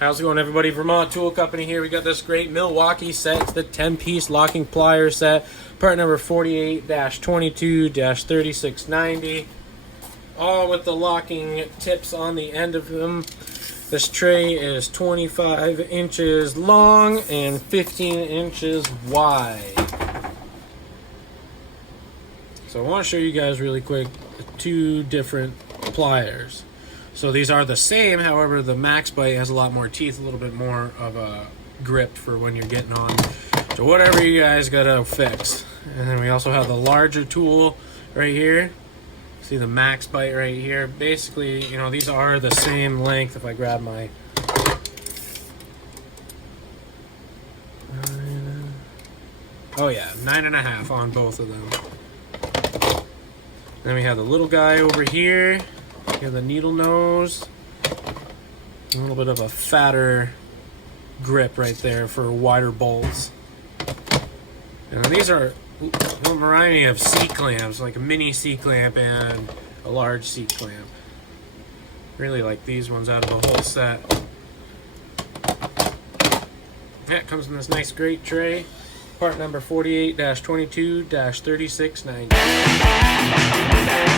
How's it going, everybody? Vermont Tool Company here. We got this great Milwaukee set. It's the 10-piece locking plier set. Part number 48-22-3690. All with the locking tips on the end of them. This tray is 25 inches long and 15 inches wide. So I want to show you guys really quick the two different pliers. So these are the same, however the max bite has a lot more teeth, a little bit more of a grip for when you're getting on. So whatever you guys gotta fix. And then we also have the larger tool right here. See the max bite right here. Basically, you know, these are the same length. If I grab my oh yeah, 9.5 on both of them. Then we have the little guy over here. We have the needle nose. A little bit of a fatter grip right there for wider bolts. And these are a variety of C-clamps, like a mini C-clamp and a large C-clamp. Really like these ones out of the whole set. Yeah, it comes in this nice great tray. Part number 48-22-3690.